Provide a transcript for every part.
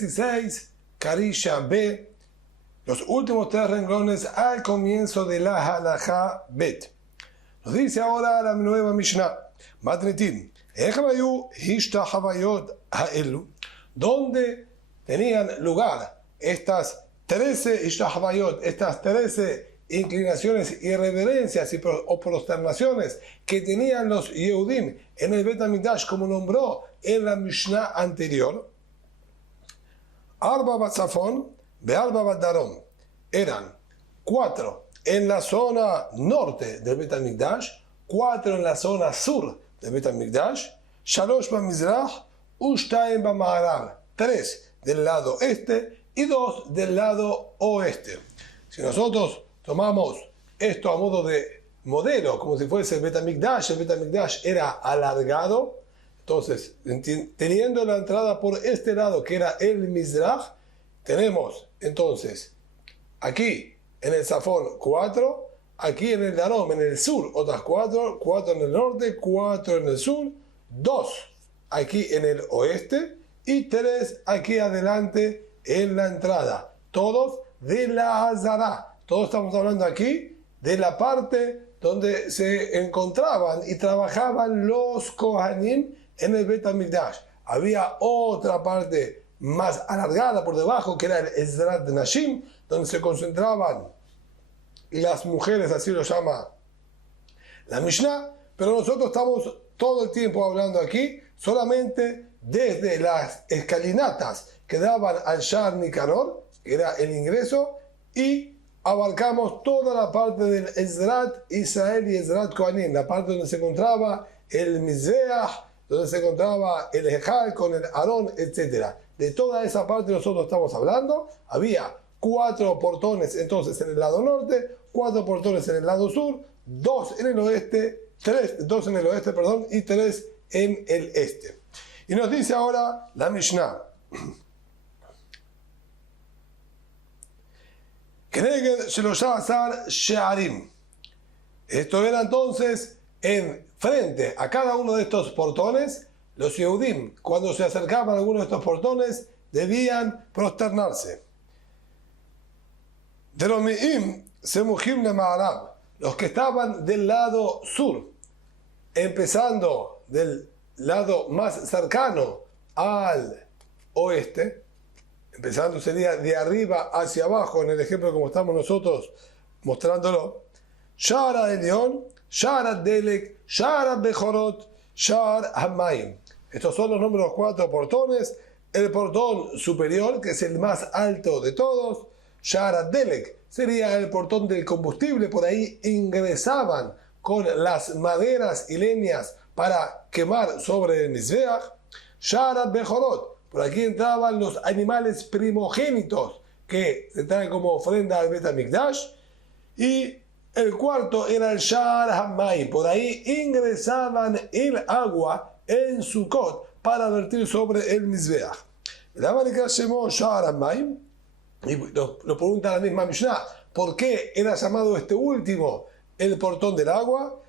16, Carisha B, los últimos 3 renglones al comienzo de la halajá Bet. Nos dice ahora la nueva Mishnah, Matnitin, donde tenían lugar estas 13 Ishtahvayot, estas 13 inclinaciones y reverencias o prosternaciones que tenían los Yehudim en el Bet HaMikdash, como nombró en la Mishnah anterior. Arba Batzafon, Bearba Badarom, eran 4 en la zona norte del Bet HaMikdash, 4 en la zona sur del Bet HaMikdash, Shalosh Bamizrach, Ushtaim Bama'arav, 3 del lado este y 2 del lado oeste. Si nosotros tomamos esto a modo de modelo, como si fuese el Bet HaMikdash era alargado, entonces, teniendo la entrada por este lado, que era el Mizrach, tenemos entonces aquí en el Zafón 4, aquí en el Darom, en el sur, otras 4, 4 en el norte, 4 en el sur, 2 aquí en el oeste y 3 aquí adelante en la entrada. Todos de la Hazara. Todos estamos hablando aquí de la parte donde se encontraban y trabajaban los Kohanim en el Bet HaMikdash. Había otra parte más alargada por debajo, que era el Ezrat Nashim, donde se concentraban las mujeres, así lo llama la Mishnah, pero nosotros estamos todo el tiempo hablando aquí solamente desde las escalinatas que daban al Shar Nikanor, que era el ingreso, y abarcamos toda la parte del Ezrat Israel y Ezrat Kohanim, la parte donde se encontraba el Mizbeach, donde se encontraba el Ejal con el Aarón, etc. De toda esa parte nosotros estamos hablando. Había 4 portones entonces en el lado norte, 4 portones en el lado sur, 2 en el oeste, 2 en el oeste, perdón, y 3 en el este. Y nos dice ahora la Mishnah. Esto era entonces en frente a cada uno de estos portones. Los Yehudim, cuando se acercaban a alguno de estos portones, debían prosternarse. Los que estaban del lado sur, empezando del lado más cercano al oeste, empezando sería de arriba hacia abajo, en el ejemplo como estamos nosotros mostrándolo, Shara Elión, Shara Delek, Shara Bejorot, Shar Hamayim. Estos son los nombres de los 4 portones. El portón superior, que es el más alto de todos, Shara Delek, sería el portón del combustible. Por ahí ingresaban con las maderas y leñas para quemar sobre el Mizbeach. Shara Bejorot, por aquí entraban los animales primogénitos que se traen como ofrenda al Bet HaMikdash. Y el cuarto era el Shar Hamayim. Por ahí ingresaban el agua en Sukkot para vertir sobre el Mizbeach. La manera llamó Shar Hamayim, y lo pregunta la misma Mishnah, ¿por qué era llamado este último el portón del agua?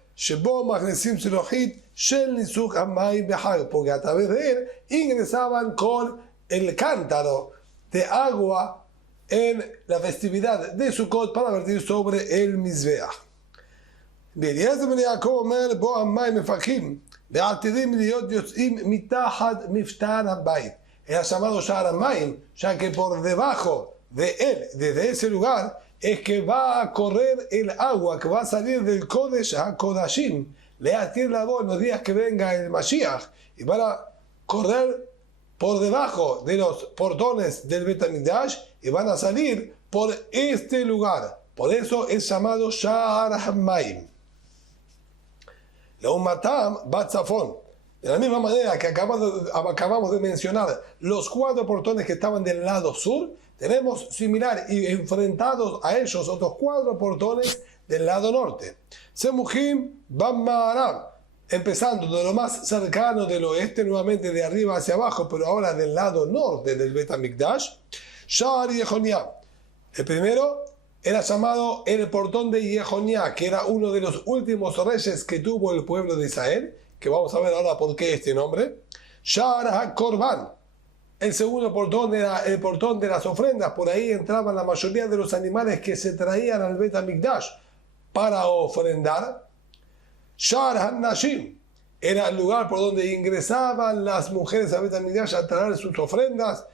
Porque a través de él ingresaban con el cántaro de agua en la festividad de Sukkot para vertir sobre el Mizbeach. Bien, y esto me Jacob Omer, Bo Amay Mefakim, Be'atidim Liot Yotzim Mitahad Miftar Habayit. Era llamado Shar Hamayim, ya que por debajo de él, desde ese lugar, es que va a correr el agua que va a salir del Kodesh HaKodashim, Leatir la voz en los días que venga el Mashiach, y van a correr por debajo de los portones del Bet HaMikdash y van a salir por este lugar. Por eso es llamado Shar Hamayim. Leumatam Batzafon. De la misma manera que acabamos de mencionar los 4 portones que estaban del lado sur, tenemos similar y enfrentados a ellos otros 4 portones del lado norte. Semuhim Bama'arav, empezando de lo más cercano del oeste, nuevamente de arriba hacia abajo, pero ahora del lado norte del Bet HaMikdash. Shar Yehonia. El primero era llamado el portón de Yehonia, que era uno de los últimos reyes que tuvo el pueblo de Israel, que vamos a ver ahora por qué este nombre. Shar HaKorban. El segundo portón era el portón de las ofrendas. Por ahí entraban la mayoría de los animales que se traían al Bet HaMikdash para ofrendar. Shar HaNashim era el lugar por donde ingresaban las mujeres al Bet HaMikdash a traer sus ofrendas.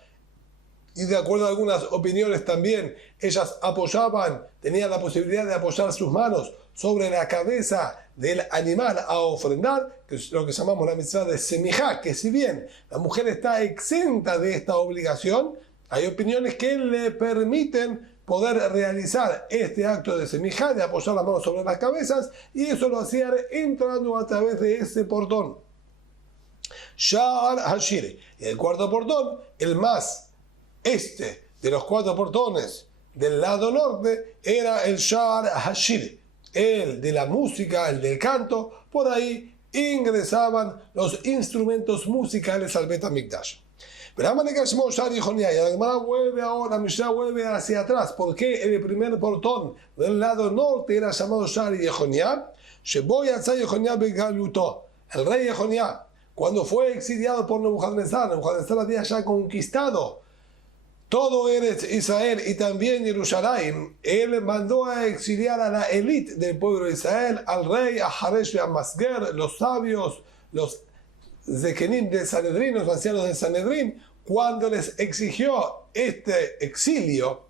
Y de acuerdo a algunas opiniones también, ellas apoyaban, tenían la posibilidad de apoyar sus manos sobre la cabeza del animal a ofrendar, que es lo que llamamos la mitzvah de semijá, que si bien la mujer está exenta de esta obligación, hay opiniones que le permiten poder realizar este acto de semijá, de apoyar las manos sobre las cabezas, y eso lo hacían entrando a través de ese portón. Sha'ar Hashir. Y el cuarto portón, el más de los cuatro portones del lado norte, era el Sha'ar Hashir, el de la música, el del canto. Por ahí ingresaban los instrumentos musicales al Bet HaMikdash. Pero la Gemara vuelve ahora, Mishnah vuelve hacia atrás. ¿Por qué el primer portón del lado norte era llamado Sha'ar Yehoniah? El rey Yehoniah, cuando fue exiliado por Nebuchadnezzar había ya conquistado todo Eretz Israel y también Jerusalén. Él mandó a exiliar a la élite del pueblo de Israel, al rey, a Haresh y a Masger, los sabios, los Zekenim de Sanedrín, los ancianos de Sanedrín. Cuando les exigió este exilio,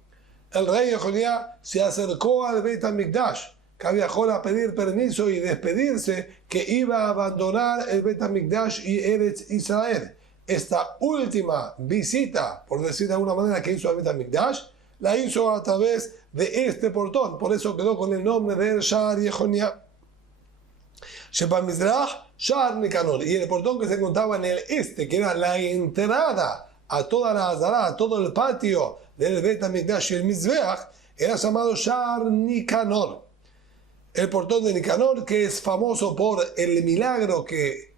el rey Jehoniah se acercó al Bet HaMikdash, que viajó a pedir permiso y despedirse, que iba a abandonar el Bet HaMikdash y Eretz Israel. Esta última visita, por decir de alguna manera, que hizo al Bet HaMikdash, la hizo a través de este portón. Por eso quedó con el nombre de Sha'ar Yehoniah. Shepal Mizrach, Sha'ar Nikanor. Y el portón que se encontraba en el este, que era la entrada a toda la Azara, a todo el patio del Bet HaMikdash y el Mizbeach, era llamado Sha'ar Nikanor. El portón de Nikanor, que es famoso por el milagro que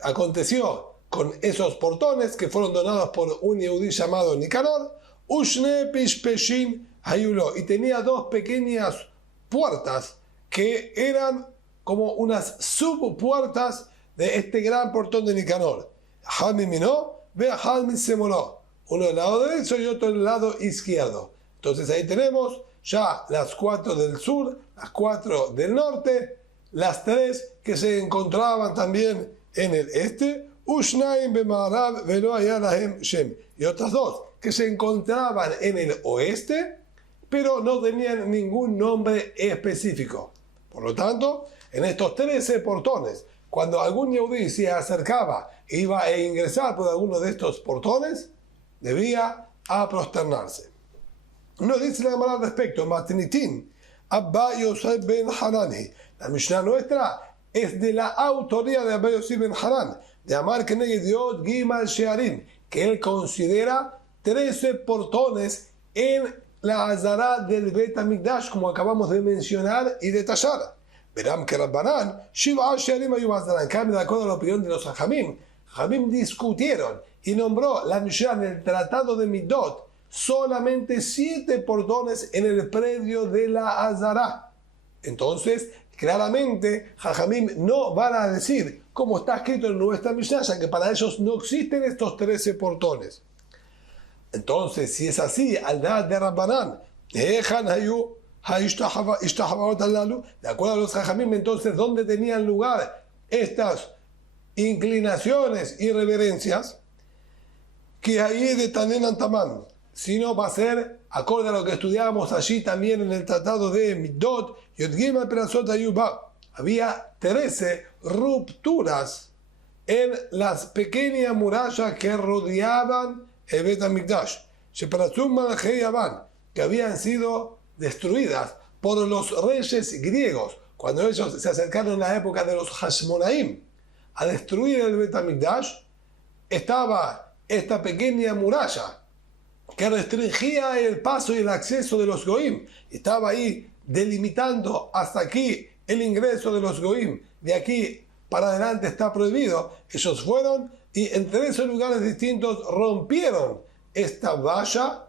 aconteció con esos portones que fueron donados por un yehudí llamado Nicanor, Ushne Pishpeshin Hayulo, y tenía dos pequeñas puertas que eran como unas subpuertas de este gran portón de Nicanor. Hamimino ve Hamisemolo, uno del lado derecho y otro del lado izquierdo. Entonces ahí tenemos ya las 4 del sur, las 4 del norte, las 3 que se encontraban también en el este, Ushnaim b'ma'arav velo haya lahem shem, y otras 2 que se encontraban en el oeste, pero no tenían ningún nombre específico. Por lo tanto, en estos 13 portones, cuando algún yehudí se acercaba e iba a ingresar por alguno de estos portones, debía prosternarse. Nos dice la Gemara al respecto, Matnitin, Abba Yosef ben Hanani. La Mishnah nuestra es de la autoría de Abba Yosef ben Hanan, de Amar Keneged Yod Gimal Shearim, que él considera 13 portones en la Azara del Bet HaMikdash, como acabamos de mencionar y detallar. Verán que Rabbanan, Shiva Shearim Ayub Azara, en cambio, de acuerdo a la opinión de los Jajamim, Jajamim discutieron y nombró la Mishnah en el Tratado de Midot solamente 7 portones en el predio de la Azara. Entonces, claramente, Jajamim no van a decir, como está escrito en nuestra Mishnah, ya que para ellos no existen estos 13 portones. Entonces, si es así, al dar de Rabbanán, de acuerdo a los Jajamim, entonces, ¿dónde tenían lugar estas inclinaciones y reverencias? Que ahí de Tanenan Tamán, sino va a ser acorde a lo que estudiábamos allí también en el tratado de Midot, Yodgima Perasot Ayuba. Había 13 rupturas en las pequeñas murallas que rodeaban el Bet HaMikdash, que habían sido destruidas por los reyes griegos, cuando ellos se acercaron en la época de los Hashmonaim a destruir el Bet HaMikdash. Estaba esta pequeña muralla que restringía el paso y el acceso de los Goim. Estaba ahí delimitando hasta aquí el ingreso de los Goim. De aquí para adelante está prohibido. Ellos fueron y en 13 lugares distintos rompieron esta valla,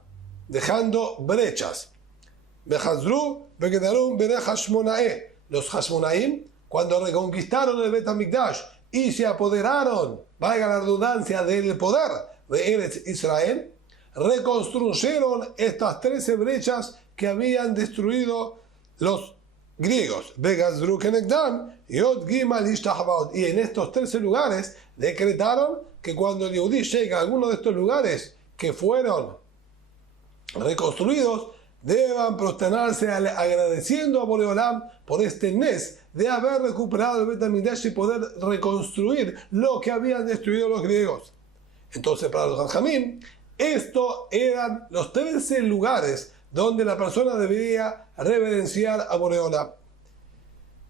dejando brechas. Los Hashmonaim, cuando reconquistaron el Bet HaMikdash y se apoderaron, valga la redundancia, del poder de Eretz Israel, reconstruyeron estas 13 brechas que habían destruido los griegos. Y en estos 13 lugares decretaron que cuando el Yehudí llega a alguno de estos lugares que fueron reconstruidos, deban prosternarse agradeciendo a Boreolam por este Nes de haber recuperado el Bet HaMikdash y poder reconstruir lo que habían destruido los griegos. Entonces, para los Jajamim, estos eran los 13 lugares donde la persona debería reverenciar a Boreolam.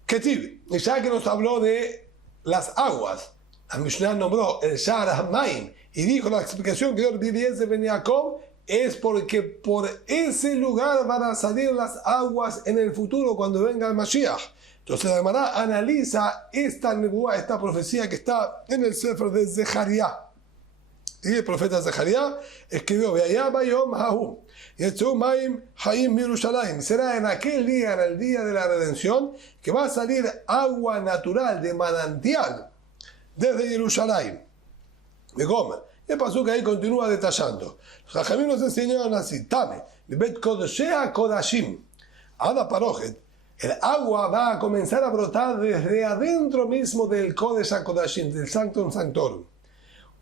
Ketib, y ya que nos habló de las aguas, la Mishnah nombró el Sha'ar HaMayim y dijo la explicación que dio Eliezer ben Yaakov es porque por ese lugar van a salir las aguas en el futuro cuando venga el Mashiach. Entonces la Gemara analiza esta nebuá, esta profecía que está en el Sefer de Zechariah. Y el profeta Zechariah escribió: será en aquel día, en el día de la redención, que va a salir agua natural de manantial desde Jerusalén. De Goma. El pasuk ahí continúa detallando. Los Jajamim nos enseñaron así: Tame, Bet Kodshea Kodashim, Ada Parojet. El agua va a comenzar a brotar desde adentro mismo del Kodesh HaKodashim, del Sanctum Sanctorum.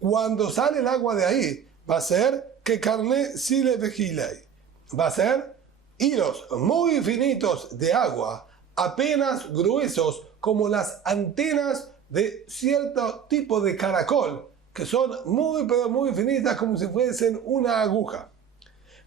Cuando sale el agua de ahí, va a ser que carne sile vejilei. Va a ser hilos muy finitos de agua, apenas gruesos como las antenas de cierto tipo de caracol, que son muy pero muy finitas como si fuesen una aguja.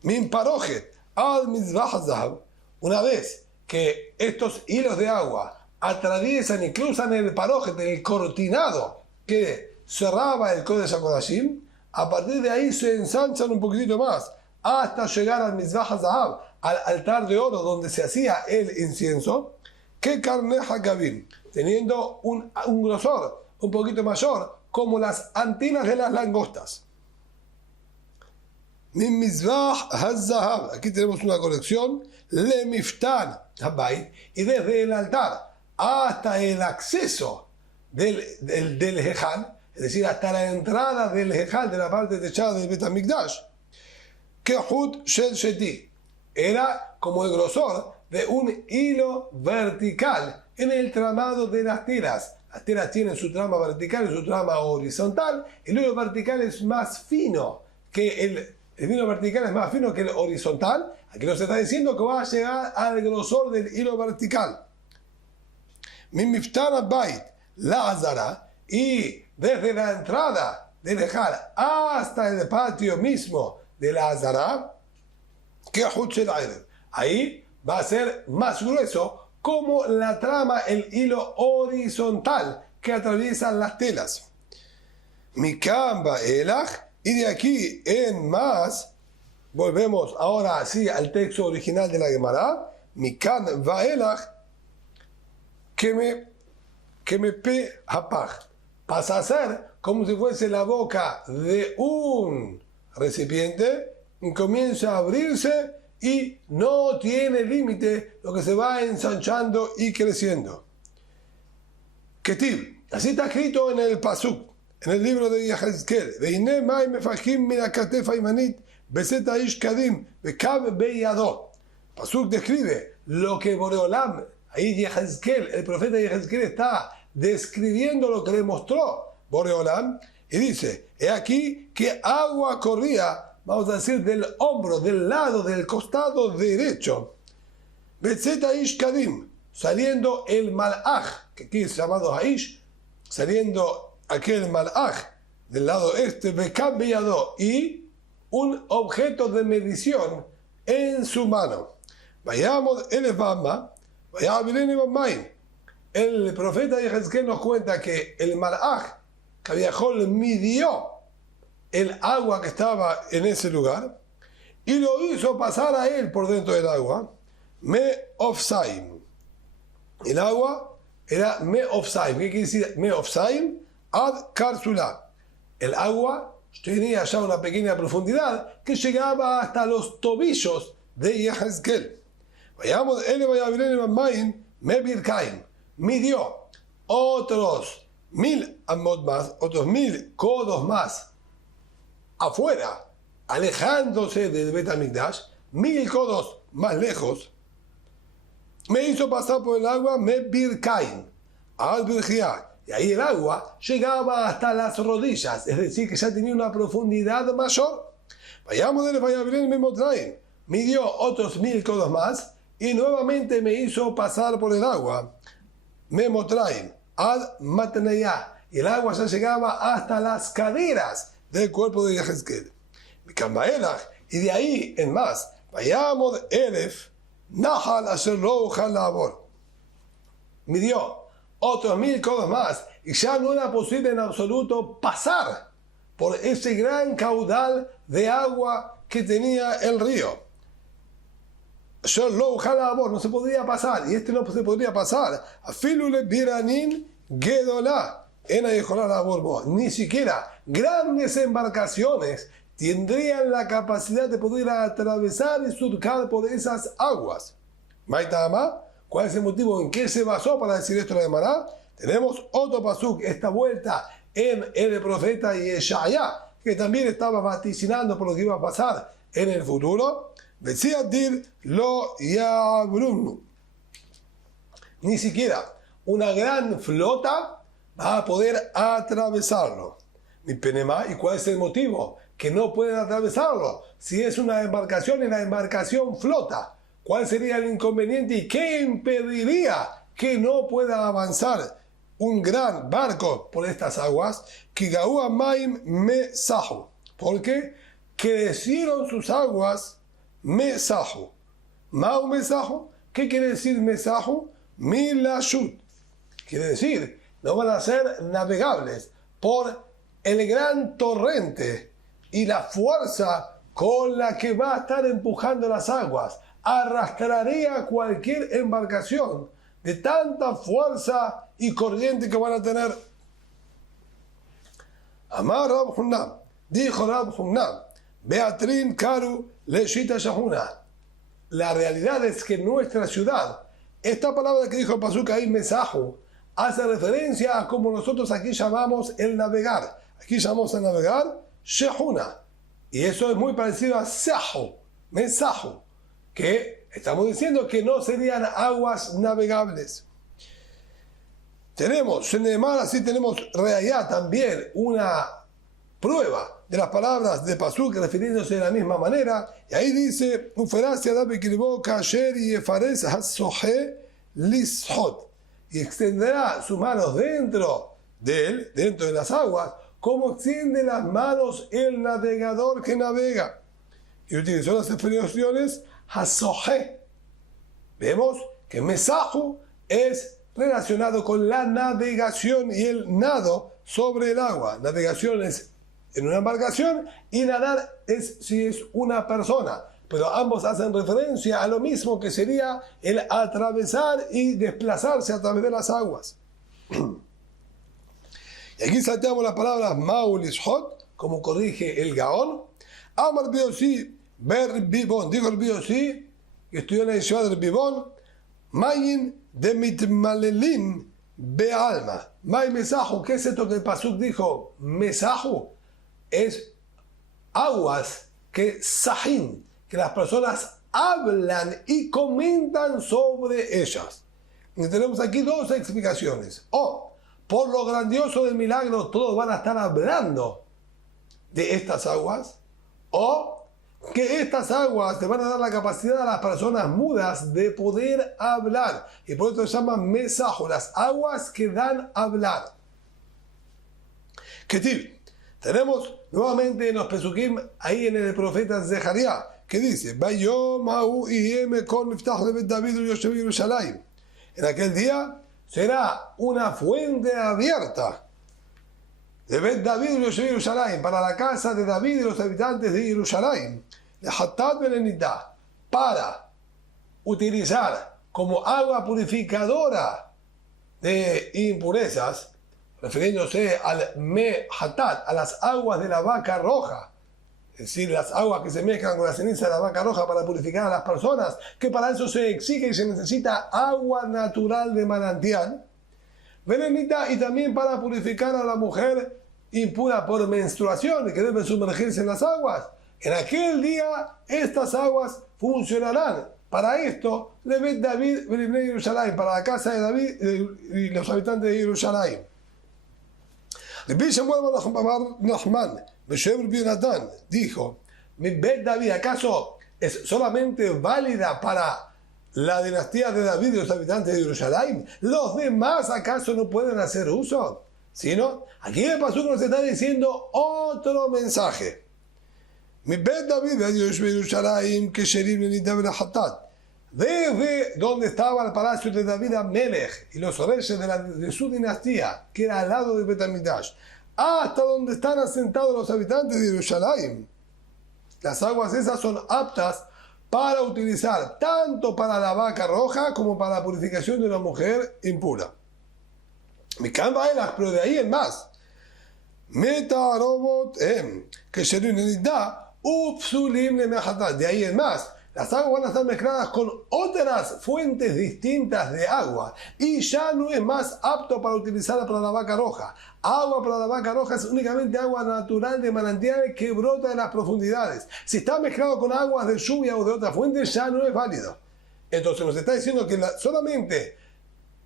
Min parojet al mizbah zahav. Una vez que estos hilos de agua atraviesan y cruzan el parojet, el cortinado que cerraba el Kodesh HaKodashim, a partir de ahí se ensanchan un poquitito más hasta llegar al Mizbah Zahav, al altar de oro donde se hacía el incienso, que carne hakavim, teniendo un grosor un poquito mayor como las antenas de las langostas. Min Mizbah HaZahav, aquí tenemos una colección, le Miftan Habayit, y desde el altar hasta el acceso del Hejal, es decir, hasta la entrada del Hejal, de la parte techada del Bet HaMikdash, que Hut Shel Sheti, era como el grosor de un hilo vertical en el tramado de las telas. Las telas tienen su trama vertical y su trama horizontal. El hilo vertical es más fino que el hilo vertical es más fino que el horizontal. Aquí nos está diciendo que va a llegar al grosor del hilo vertical. Min Miftan Habayit la Azara, y desde la entrada del Hejal hasta el patio mismo de la Azara, que ahí va a ser más grueso como la trama, el hilo horizontal que atraviesa las telas. Mikam Ba'elach, y de aquí en más, volvemos ahora así al texto original de la Gemara, Mikam Ba'elach, que me pe hapach, pasa a ser como si fuese la boca de un recipiente y comienza a abrirse y no tiene límite, lo que se va ensanchando y creciendo. Ketib, así está escrito en el Pasuk, en el libro de Yehezkel: Veine mai mefachim min hakatef haymanit beset haish kadim vekav beyado. Pasuk describe lo que Boreolam, ahí Yehezkel, el profeta Yehezkel, está describiendo lo que le mostró Boreolam, y dice: he aquí que agua corría, vamos a decir, del hombro, del lado, del costado derecho. Betzet Aish Kadim, saliendo el Malach, que aquí es llamado Aish, saliendo aquel Malach del lado este, Bekab Beyado, y un objeto de medición en su mano. Vayamos el Bamba, vayamos el Bambaim. El profeta Yehezkel nos cuenta que el Malach, Kaviahol, midió el agua que estaba en ese lugar y lo hizo pasar a él por dentro del agua. Me ofsaim. El agua era me ofsaim. ¿Qué quiere decir me ofsaim? Ad karsula. El agua tenía ya una pequeña profundidad que llegaba hasta los tobillos de Yehezkel. Vayamos, me birkaim. Midió otros 1000 amot más, otros 1000 codos más afuera, alejándose del Bet HaMikdash, 1000 codos más lejos, me hizo pasar por el agua Mebirkaim, al Birjiá. Y ahí el agua llegaba hasta las rodillas, es decir, que ya tenía una profundidad mayor. Vayamos de Vayavilén Memotraim, midió otros 1000 codos más y nuevamente me hizo pasar por el agua. Memotraim, ad Matneyá. Y el agua ya llegaba hasta las caderas del cuerpo de Yehezkel. Y de ahí en más, vayamos Elef, Nahal Asherlo Labor. Midió otros 1000 codos más y ya no era posible en absoluto pasar por ese gran caudal de agua que tenía el río. Asherlo Labor, no se podía pasar, y este no se podría pasar. Afilule Biranin Gedolá. Ni siquiera grandes embarcaciones tendrían la capacidad de poder atravesar y surcar por esas aguas. Maitama, ¿cuál es el motivo en qué se basó para decir esto la Gemara? Tenemos otro pasuk, esta vuelta en el profeta Yeshaya, que también estaba vaticinando por lo que iba a pasar en el futuro. Ni siquiera una gran flota va a poder atravesarlo. Mi penema, ¿y cuál es el motivo? Que no pueden atravesarlo. Si es una embarcación y la embarcación flota, ¿cuál sería el inconveniente y qué impediría que no pueda avanzar un gran barco por estas aguas? Kigaua maim mesahu. Porque crecieron sus aguas mesahu. Mau mesahu. ¿Qué quiere decir mesahu? Milashut. Quiere decir, no van a ser navegables por el gran torrente y la fuerza con la que va a estar empujando las aguas. Arrastraría cualquier embarcación de tanta fuerza y corriente que van a tener. Amar Rab Hunnam, dijo Rab Hunnam, Beatrin Karu Leshita Shahuna. La realidad es que en nuestra ciudad, esta palabra que dijo el pasuk ahí, Mesahu, hace referencia a como nosotros aquí llamamos el navegar. Aquí llamamos el navegar Shehuna. Y eso es muy parecido a Sahu, Mesahu, que estamos diciendo que no serían aguas navegables. Tenemos, así tenemos Reayá también, una prueba de las palabras de Pasuk refiriéndose de la misma manera. Y ahí dice, y extenderá sus manos dentro de él, dentro de las aguas, como extiende las manos el navegador que navega. Y utilizó las expresiones hasoje. Vemos que mesahu es relacionado con la navegación y el nado sobre el agua. Navegación es en una embarcación y nadar es si es una persona. Pero ambos hacen referencia a lo mismo que sería el atravesar y desplazarse a través de las aguas. Y aquí salteamos las palabras Maul Ishot, como corrige el Gaón. Amar Biosi, Ber Bibón, dijo el Biosi, que estudió en la ciudad del Bibón, Mayin de Mitmalelin Bealma. May Mesahu, ¿qué es esto que el Pasuk dijo? Mesahu es aguas que Sahin, que las personas hablan y comentan sobre ellas. Y tenemos aquí dos explicaciones. O, por lo grandioso del milagro, todos van a estar hablando de estas aguas. O, que estas aguas te van a dar la capacidad a las personas mudas de poder hablar. Y por eso se llaman mesajo, las aguas que dan a hablar. Ketiv. Tenemos nuevamente en los Pesukim, ahí en el profeta Zeharia, que dice, en aquel día será una fuente abierta de Bet David y Jerusalén para la casa de David y los habitantes de Jerusalén, para utilizar como agua purificadora de impurezas, refiriéndose al Mehatat, a las aguas de la vaca roja, es decir, las aguas que se mezclan con la ceniza de la vaca roja para purificar a las personas, que para eso se exige y se necesita agua natural de manantial, Berenita, y también para purificar a la mujer impura por menstruación que debe sumergirse en las aguas, en aquel día estas aguas funcionarán. Para esto, Levet David, para la casa de David y los habitantes de Jerusalén. Rabbi Shemuel bar Nachman, Beshem Rabbi Natán, dijo, mi Bet David, ¿acaso es solamente válida para la dinastía de David y los habitantes de Jerusalén? ¿Los demás acaso no pueden hacer uso? Sino, aquí el pasuk nos está diciendo otro mensaje. Mi Bet David, Jerusalén, que Sherim Lenitav Hatat. Desde donde estaba el palacio de David Amelech y los reyes de su dinastía, que era al lado de Bet Hamikdash, hasta donde están asentados los habitantes de Jerusalén, las aguas esas son aptas para utilizar tanto para la vaca roja como para la purificación de una mujer impura. Pero de ahí en más, Meta Robot que Sherim Lenitav Upsulim Lemehatat, de ahí en más, las aguas van a estar mezcladas con otras fuentes distintas de agua y ya no es más apto para utilizarla para la vaca roja. Agua para la vaca roja es únicamente agua natural de manantiales que brota de las profundidades. Si está mezclado con aguas de lluvia o de otra fuente, ya no es válido. Entonces nos está diciendo que solamente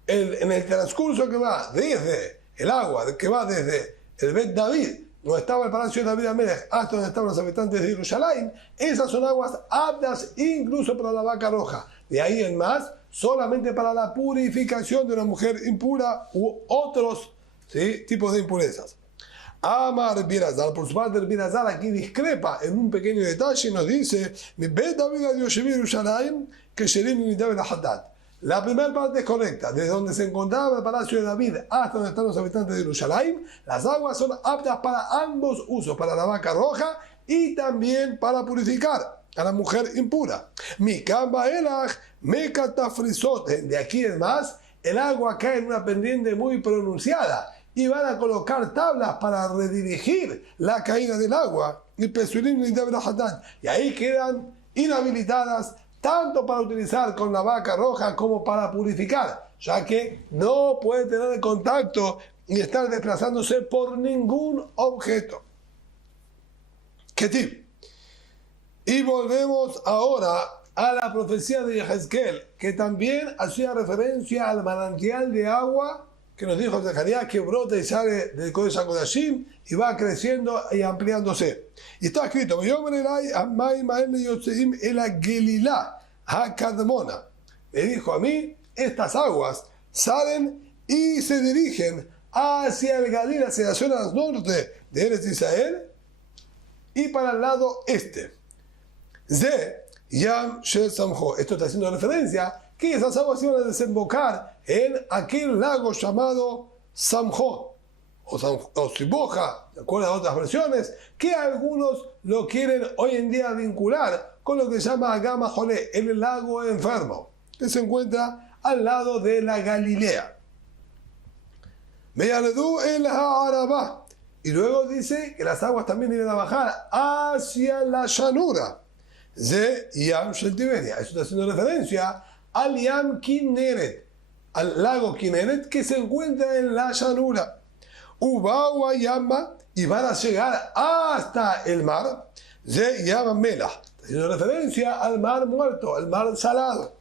en el transcurso que va desde el agua, que va desde el Bet David, donde estaba el palacio de David Amelech, hasta donde estaban los habitantes de Jerusalén, esas son aguas aptas incluso para la vaca roja. De ahí en más, solamente para la purificación de una mujer impura u otros tipos de impurezas. Amar Birazar, por su parte, Birazar aquí discrepa en un pequeño detalle y nos dice: Mi Bet David a Jerusalén, que Sherim Nitav Hatat. La primera parte es correcta. Desde donde se encontraba el palacio de David hasta donde están los habitantes de Jerusalén, las aguas son aptas para ambos usos, para la vaca roja y también para purificar a la mujer impura. Mi Kamba Elach, Mekatafrisot. De aquí en más, el agua cae en una pendiente muy pronunciada y van a colocar tablas para redirigir la caída del agua. Y ahí quedan inhabilitadas tanto para utilizar con la vaca roja como para purificar, ya que no puede tener contacto y estar desplazándose por ningún objeto. Ketib. Y volvemos ahora a la profecía de Yehezkel, que también hacía referencia al manantial de agua que nos dijo Zacarías, que brota y sale del Kodesh HaKodashim y va creciendo y ampliándose. Y está escrito: le dijo a mí, estas aguas salen y se dirigen hacia el Galil, hacia las zonas norte de Eretz Israel y para el lado este. Ze Yam Shel Samcho. Esto está haciendo referencia que esas aguas iban a desembocar en aquel lago llamado Samjo o Siboja, de acuerdo a otras versiones, que algunos lo quieren hoy en día vincular con lo que se llama Gama Jolé, el lago enfermo, que se encuentra al lado de la Galilea. Meyaledú el Ha'arabá. Y luego dice que las aguas también iban a bajar hacia la llanura. Ze Yam Shel Tiberia. Eso está haciendo referencia al Yam Kinneret, al lago Kinneret que se encuentra en la llanura. Ubawa Yama, y van a llegar hasta el mar. Ze Yam Melach. Está haciendo referencia al mar muerto, al mar salado.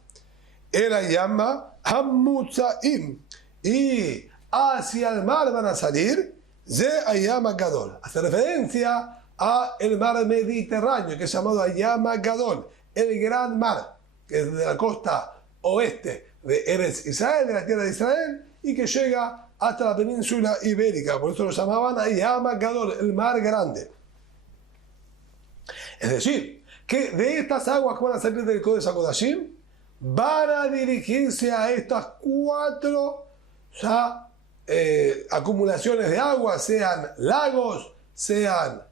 Era Yama Hamutzaim. Y hacia el mar van a salir. Ze Ayam Gadol. Hace referencia a el mar Mediterráneo, que es llamado Ayam Gadol, el gran mar, que es de la costa oeste de Eretz Israel, de la tierra de Israel, y que llega hasta la península ibérica. Por eso lo llamaban Ayam Gadol, el mar grande. Es decir, que de estas aguas que van a salir del Kodesh HaKodashim, van a dirigirse a estas cuatro acumulaciones de agua, sean lagos, sean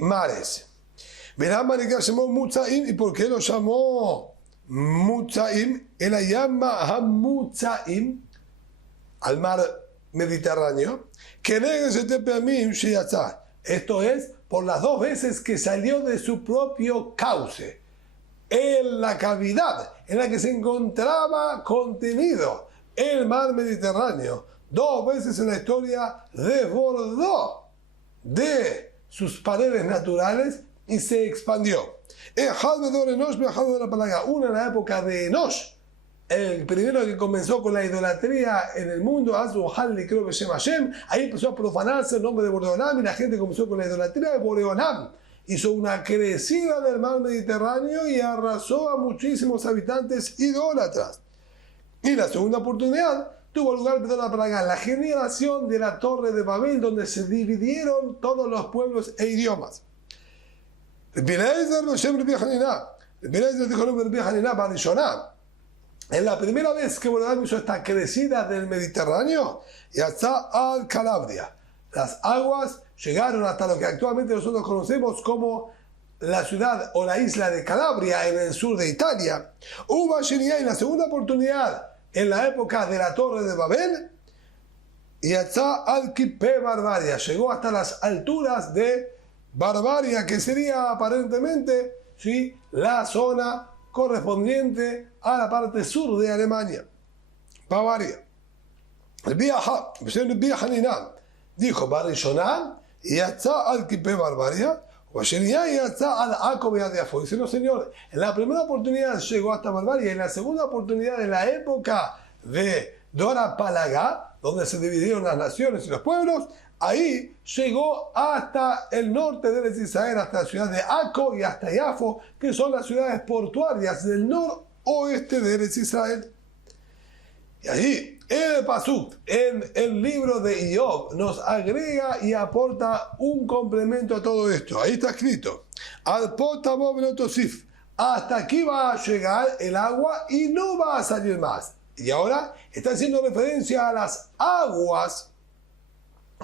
mares. Verán, llamó Mutzaim, ¿y por qué lo llamó Mutzaim? Él la llama Hamutzaim al mar Mediterráneo, que esto es por las dos veces que salió de su propio cauce, en la cavidad en la que se encontraba contenido el mar Mediterráneo. Dos veces en la historia desbordó de sus paredes naturales y se expandió. Una en la época de Enosh, el primero que comenzó con la idolatría en el mundo, ahí empezó a profanarse el nombre de Boreolam y la gente comenzó con la idolatría de Boreolam. Hizo una crecida del mar Mediterráneo y arrasó a muchísimos habitantes idólatras. Y la segunda oportunidad tuvo lugar la generación de la Torre de Babel, donde se dividieron todos los pueblos e idiomas. En la primera vez que Boreolam hizo esta crecida del Mediterráneo, Yatzá al Calabria. Las aguas llegaron hasta lo que actualmente nosotros conocemos como la ciudad o la isla de Calabria en el sur de Italia. Hubo en la segunda oportunidad, en la época de la Torre de Babel, Yatzá al Kippé Barbaria. Llegó hasta las alturas de Barbaria, que sería aparentemente ¿sí?, la zona correspondiente a la parte sur de Alemania, Bavaria. El Hanina dijo Barishoná Yatzá al Kippé Barbaria, o Yatzá al Ako Beadiafo. Dice, no señor, en la primera oportunidad llegó hasta Barbaria, y en la segunda oportunidad, en la época de Dora Palagá, donde se dividieron las naciones y los pueblos, ahí llegó hasta el norte de Israel, hasta la ciudad de Ako y hasta Yafo, que son las ciudades portuarias del noroeste de Israel. Y ahí el Pasuk en el libro de Iob nos agrega y aporta un complemento a todo esto. Ahí está escrito: Al potamo velotosif. Hasta aquí va a llegar el agua y no va a salir más. Y ahora está haciendo referencia a las aguas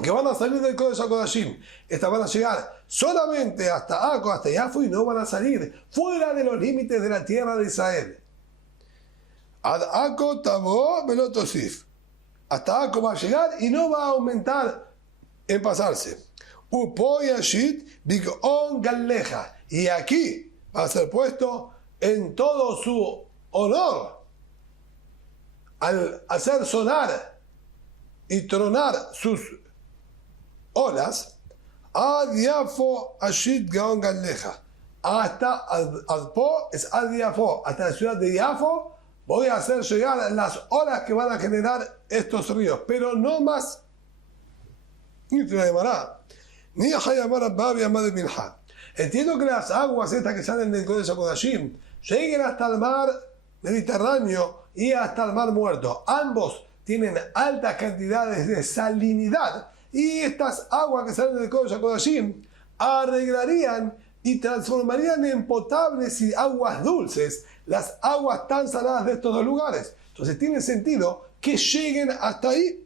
que van a salir del Kodesh HaKodashim. Estas van a llegar solamente hasta Ako, hasta Yafo, y no van a salir fuera de los límites de la tierra de Israel. Ad Ako tamo velotosif. Hasta Ako va a llegar y no va a aumentar en pasarse. Upo yashit bigon galeja. Y aquí va a ser puesto en todo su honor, al hacer sonar y tronar sus olas, Ad Yafo Ashit Gaon Galeja. Hasta Adpo es Ad Yafo, hasta la ciudad de Yafo voy a hacer llegar las olas que van a generar estos ríos, pero no más. Entiendo que las aguas estas que salen del Kodesh HaKodashim lleguen hasta el mar Mediterráneo y hasta el mar Muerto. Ambos tienen altas cantidades de salinidad, y estas aguas que salen del Kodesh HaKodashim arreglarían y transformarían en potables y aguas dulces las aguas tan saladas de estos dos lugares. Entonces tiene sentido que lleguen hasta ahí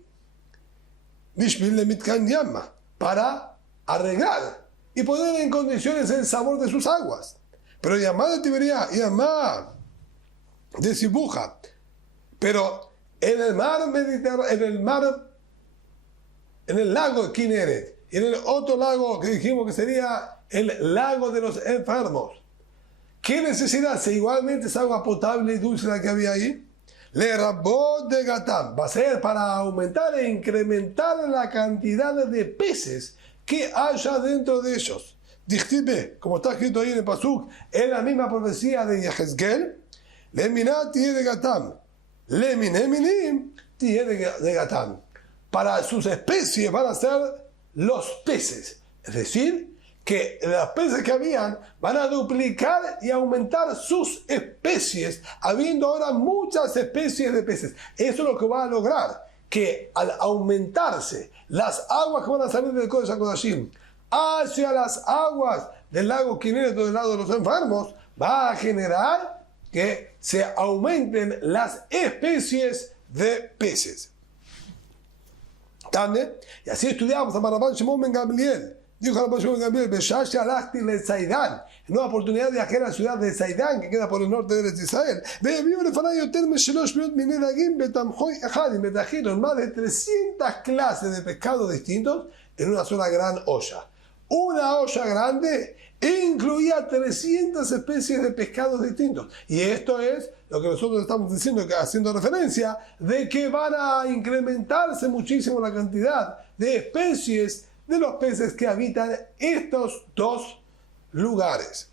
para arreglar y poner en condiciones el sabor de sus aguas. Pero llamada Tiberia, llamada de Sibuja, pero en el mar Mediterráneo, en el lago Kinneret y en el otro lago que dijimos que sería el lago de los enfermos, ¿qué necesidad? Si igualmente es agua potable y dulce la que había ahí. Le rabot de Gatam va a ser para aumentar e incrementar la cantidad de peces que haya dentro de ellos. Dichtibe, como está escrito ahí en el Pasuk, en la misma profecía de Yehezkel, Leminat tie de Gatam, Lemineminim tie de Gatam. Para sus especies van a ser los peces, es decir, que los peces que habían van a duplicar y aumentar sus especies, habiendo ahora muchas especies de peces. Eso es lo que va a lograr, que al aumentarse las aguas que van a salir del Kodesh HaKodashim hacia las aguas del lago Kinneret o del lado de los enfermos, va a generar que se aumenten las especies de peces. ¿Entiendes? Y así estudiamos a Rabban Shimon ben Gamliel. Dijo Rabban Shimon ben Gamliel, Beshash alachti le Zaidán. En una oportunidad de viajar a la ciudad de Zaidán, que queda por el norte de Israel. Me trajeron más de 300 clases de pescados distintos en una sola gran olla. Una olla grande incluía 300 especies de pescados distintos. Y esto es lo que nosotros estamos diciendo, haciendo referencia de que van a incrementarse muchísimo la cantidad de especies de los peces que habitan estos dos lugares.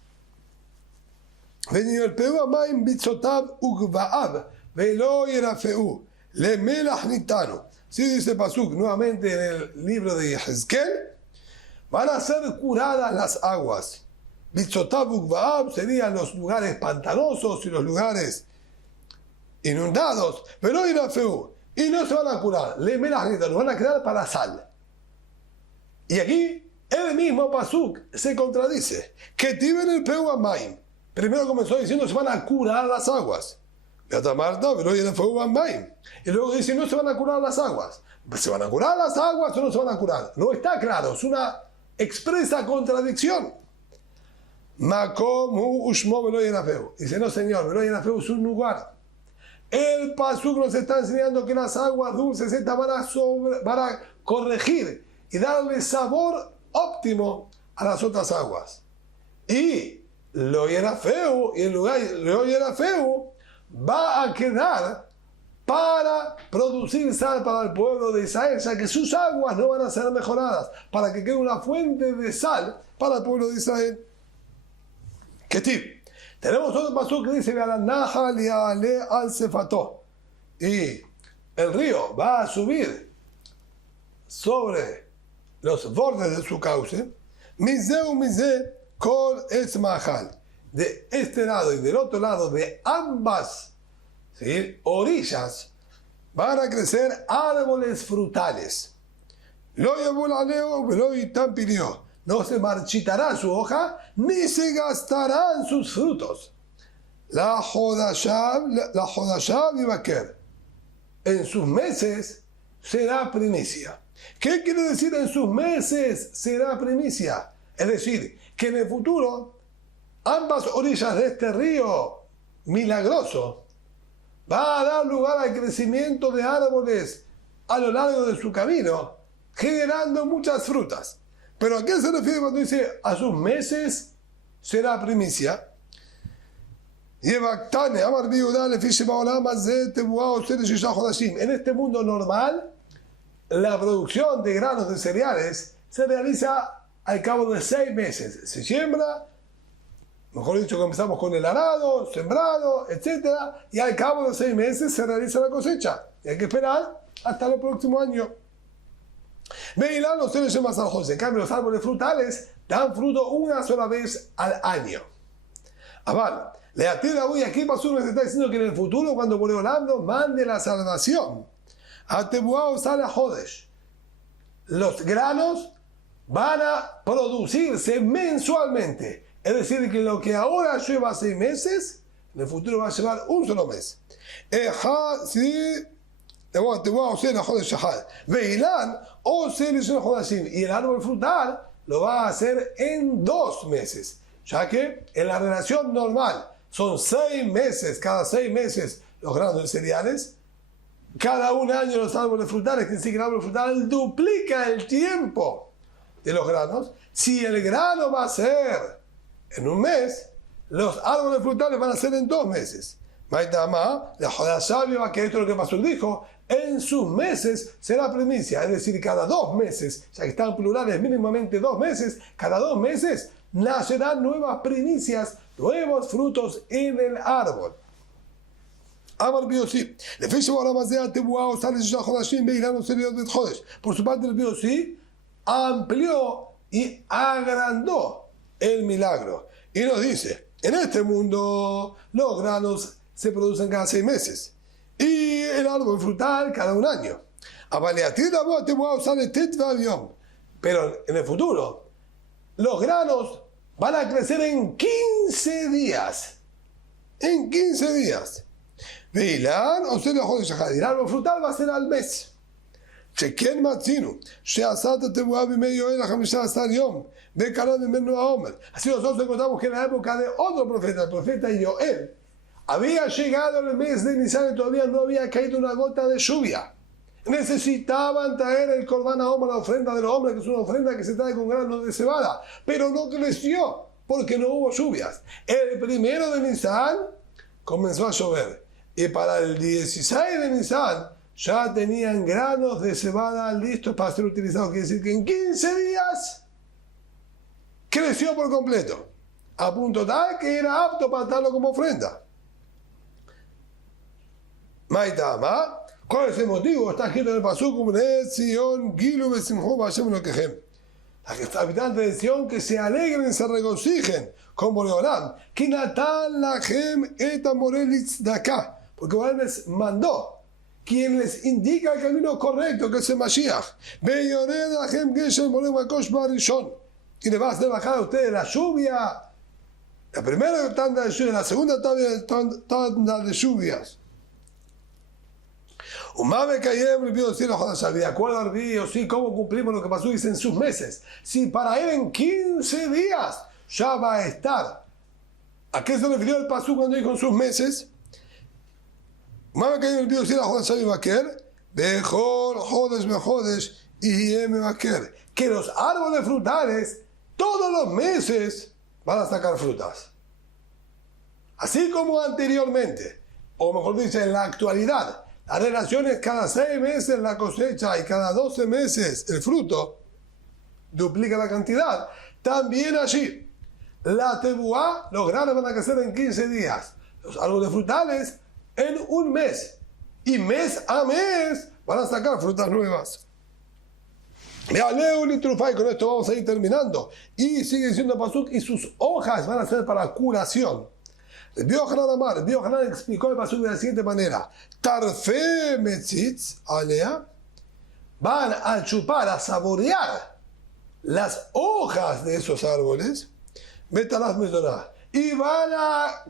ונרפאו המים בצאותיו וגבעיו ולא ירפאו למלח ניתנו. Si dice Pasuk nuevamente en el libro de Yehezkel, van a ser curadas las aguas. Bitzotab ugvaab serían los lugares pantanosos y los lugares inundados, pero irafeu, y no se van a curar, le melach nitan, van a quedar para sal. Y aquí el mismo Pasuk se contradice, que tiven el peu amaim. Primero comenzó diciendo se van a curar las aguas. Y luego dice no se van a curar las aguas. ¿Se van a curar las aguas o no se van a curar? No está claro, es una expresa contradicción. Dice no señor, Velo Yerafeu es un lugar. El Pasuk nos está enseñando que las aguas dulces estas van a corregir y darle sabor óptimo a las otras aguas. Y Lo Yerafeu, y el lugar Lo Yerafeu va a quedar para producir sal para el pueblo de Israel, ya que sus aguas no van a ser mejoradas, para que quede una fuente de sal para el pueblo de Israel. ¿Qué tip? Tenemos otro paso que dice al Sefató, y el río va a subir sobre los bordes de su cauce, Mize Kol Etz Mahal, de este lado y del otro lado de ambas, ¿sí?, orillas, van a crecer árboles frutales. Lo yabul aleo velo yitam pilio. No se marchitará su hoja, ni se gastarán sus frutos. La Jodashab Yibaker. En sus meses será primicia. ¿Qué quiere decir en sus meses será primicia? Es decir, que en el futuro ambas orillas de este río milagroso va a dar lugar al crecimiento de árboles a lo largo de su camino, generando muchas frutas. ¿Pero a qué se refiere cuando dice a sus meses será primicia? En este mundo normal, la producción de granos de cereales se realiza al cabo de 6 meses. Se siembra, mejor dicho, comenzamos con el arado, sembrado, etc. Y al cabo de 6 meses se realiza la cosecha. Y hay que esperar hasta el próximo año. Veilán no se le llama San José. En cambio, los árboles frutales dan fruto una sola vez al año. Aval, le atira hoy aquí Pasú nos está diciendo que en el futuro, cuando Boreolando mande la salvación, a Tebuao sale a Jodesh, los granos van a producirse mensualmente. Es decir, que lo que ahora lleva 6 meses, en el futuro va a llevar un solo mes. Y el árbol frutal lo va a hacer en 2 meses, ya que en la relación normal son 6 meses, cada 6 meses los granos de cereales, cada un año los árboles frutales, que decir que el árbol frutal duplica el tiempo de los granos. Si el grano va a ser en un mes, los árboles frutales van a ser en 2 meses. Maitama, la Jodashab va a que esto es lo que Pasú dijo, en sus meses será primicia, es decir, cada 2 meses, ya que están plurales mínimamente 2 meses, cada 2 meses nacerán nuevas primicias, nuevos frutos en el árbol. Amar Biosí, por su parte el Biosí amplió y agrandó el milagro y nos dice, en este mundo los granos se producen cada 6 meses y el árbol frutal cada 1 año. Pero en el futuro los granos van a crecer en 15 días. En 15 días. El árbol frutal va a ser al mes. שכן מצינו שעשה את התבואה בימי יואל 15 יום וקרא ממנו העומר. Así nosotros encontramos que en la época de otro profeta, el profeta Joel, había llegado el mes de Nisan y todavía no había caído una gota de lluvia. Necesitaban traer el Corbán Ahoma, la ofrenda de los hombres, que es una ofrenda que se trae con granos de cebada, pero no creció porque no hubo lluvias. El 1 de Nisan comenzó a llover y para el 16 de Nisan ya tenían granos de cebada listos para ser utilizados. Quiere decir que en 15 días creció por completo, a punto tal que era apto para darlo como ofrenda. Maitama, ¿cuál es el motivo? Está escrito en el pasuk, Sion, Gilu, Besimhu, Vashem, Lokehem. Los habitantes de Sion que se alegren, se regocijen, como Leolam. Kinatan Lachem eta Morelitz de acá. Porque Boreolam les mandó, quien les indica el camino correcto, que es el Mashiach. Beyored Lachem Geshem Morel Makosh Barishon. Y le va a hacer bajar a ustedes la lluvia, la primera tanda de lluvia, la segunda tanda de lluvias. De acuerdo al vídeo, sí, cómo cumplimos lo que pasó, dice en sus meses. Si para él en 15 días ya va a estar. ¿A qué se refirió el pasú cuando dijo en sus meses? Que los árboles frutales todos los meses van a sacar frutas. Así como anteriormente, o mejor dicho, en la actualidad. La relación es cada 6 meses la cosecha y cada 12 meses el fruto, duplica la cantidad. También allí, la tebuá, los granos van a crecer en 15 días. Los árboles frutales en un mes. Y mes a mes van a sacar frutas nuevas. Con esto vamos a ir terminando. Y sigue diciendo Pasuk, y sus hojas van a ser para curación. Rabbi Yohanan explicó el pasuk de la siguiente manera: Tarfe metzitz alea, van a chupar, a saborear las hojas de esos árboles, betalas mezoná, y van a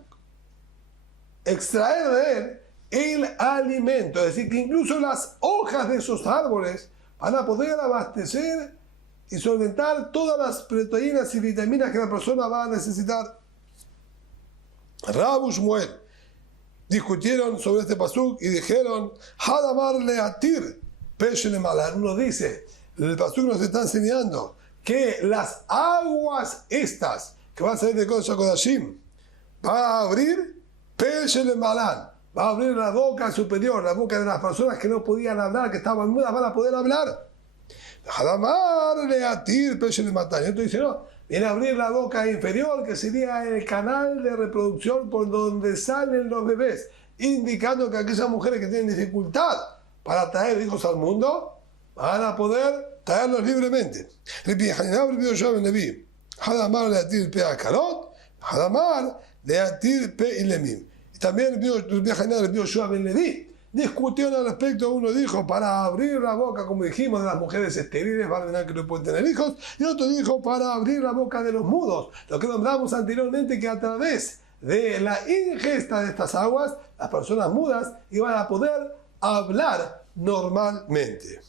extraer de él el alimento. Es decir, que incluso las hojas de esos árboles van a poder abastecer y solventar todas las proteínas y vitaminas que la persona va a necesitar. Rabu Shmuel discutieron sobre este pasuk y dijeron: Hadamar leatir peshele malan. Uno dice, el pasuk nos está enseñando que las aguas estas que van a salir de Kodesh HaKodashim va a abrir peshele malan, va a abrir la boca superior, la boca de las personas que no podían hablar, que estaban mudas, van a poder hablar. Hadamar leatir peshele matan. Y otro dice, no, viene a abrir la boca inferior, que sería el canal de reproducción por donde salen los bebés, indicando que aquellas mujeres que tienen dificultad para traer hijos al mundo van a poder traerlos libremente. Y también discutió al respecto. Uno dijo, para abrir la boca, como dijimos, de las mujeres estériles, va a ordenar que no pueden tener hijos, y otro dijo, para abrir la boca de los mudos, lo que nombramos anteriormente, que a través de la ingesta de estas aguas, las personas mudas iban a poder hablar normalmente.